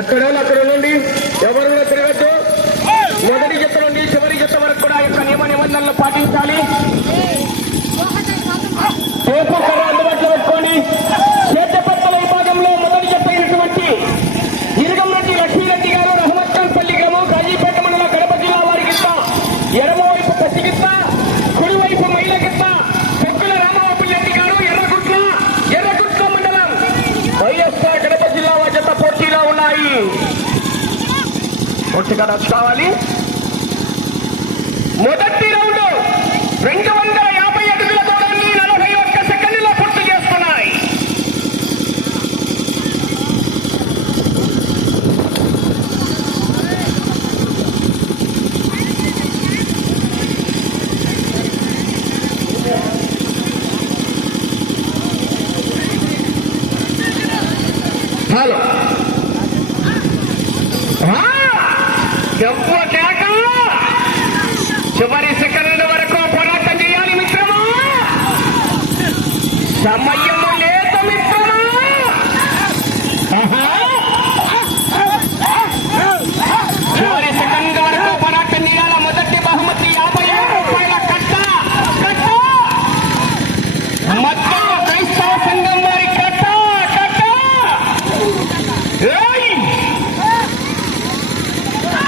ఎక్కడో అక్కడ ఉండండి, ఎవరు కూడా తిరగద్దు. మొదటి జత నుండి చివరి జత వరకు కూడా యొక్క నియమ నిబంధనలు పాటించాలి. తోపు కర్ర అందుబాటులో పెట్టుకోండి. చేతపత్తల విభాగంలో మొదటి జత అయినటువంటి ఇరుగంరెడ్డి లక్ష్మీరెడ్డి గారు, రహమత్ ఖాన్ పల్లి గ్రామం, కాజీపేట మండలం, కడప జిల్లా వారి గిత్త, ఎడమవైపు పచ్చి గిత్త, కుడివైపు మైల గిత్త, కొక్కుల రామవరపురెడ్డి గారు, ఎర్రగుట్ల మండలం, వైఎస్ఆర్ కడప జిల్లా వారి జత పోటీలో ఉన్నాయి. పూర్తిగా కావాలి. మొదటి రౌండ్ 250 అడుగుల దూరాన్ని 41 సెకండ్లో పూర్తి చేస్తున్నాయి. హలో చివరి సెకండ్ వరకు పోరాటం చేయాలి మిత్రమా. సమయము లేదు మిత్రమా. చివరి సెకండ్ వరకు పోరాటం చేయాలి. మొదటి బహుమతి 50,000 రూపాయల కట్ట. మొత్తం క్రైస్తవ సంఘం వారి కట్ట.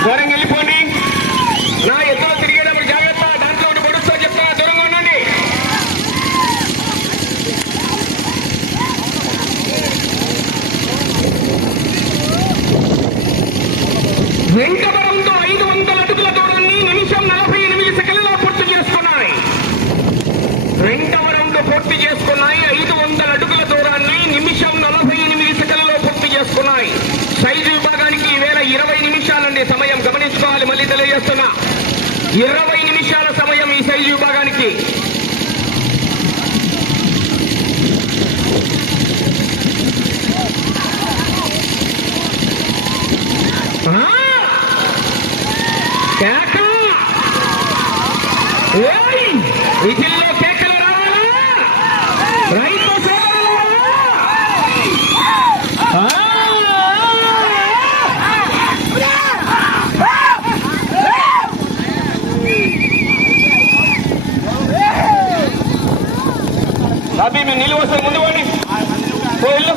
దూరం వెళ్ళిపోండి. నా ఎత్తులో తిరిగేటప్పుడు జాగ్రత్త. దాంట్లో ఒకటి పొడుస్తో చెప్తా, దూరంగా ఉండండి. రెండవ రౌండ్ 500 అడుగుల దూరాన్ని నిమిషం 48 సెకండ్లలో పూర్తి చేసుకున్నాయి. రెండవ రౌండ్ పూర్తి చేసుకున్నాయి. 500 అడుగుల దూరాన్ని నిమిషం 48 సెకండ్లలో పూర్తి చేసుకున్నాయి. సైజు విభాగానికి ఈవేళ 20 నిమిషాలండి సమయం, గమనించుకోవాలి. మళ్ళీ తెలియజేస్తున్నా, 20 నిమిషాల సమయం ఈ సైజు విభాగానికి. విజిల్లో కేకలు రావాలా? రైతు అభి మేము నీళ్ళు వస్తాం, ముందు పోండి. ఇల్లు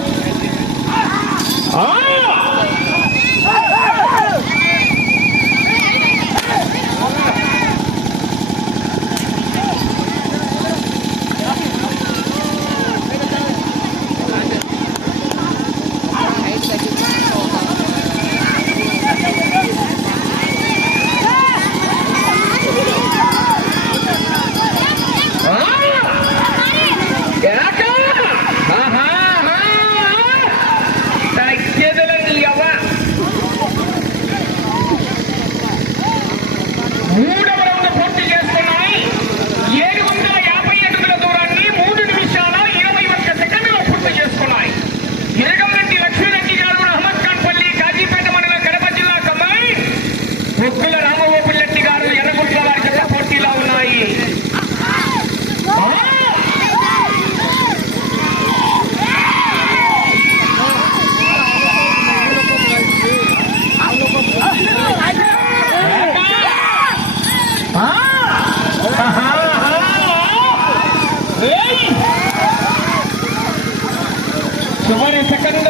చివరి సెకండ్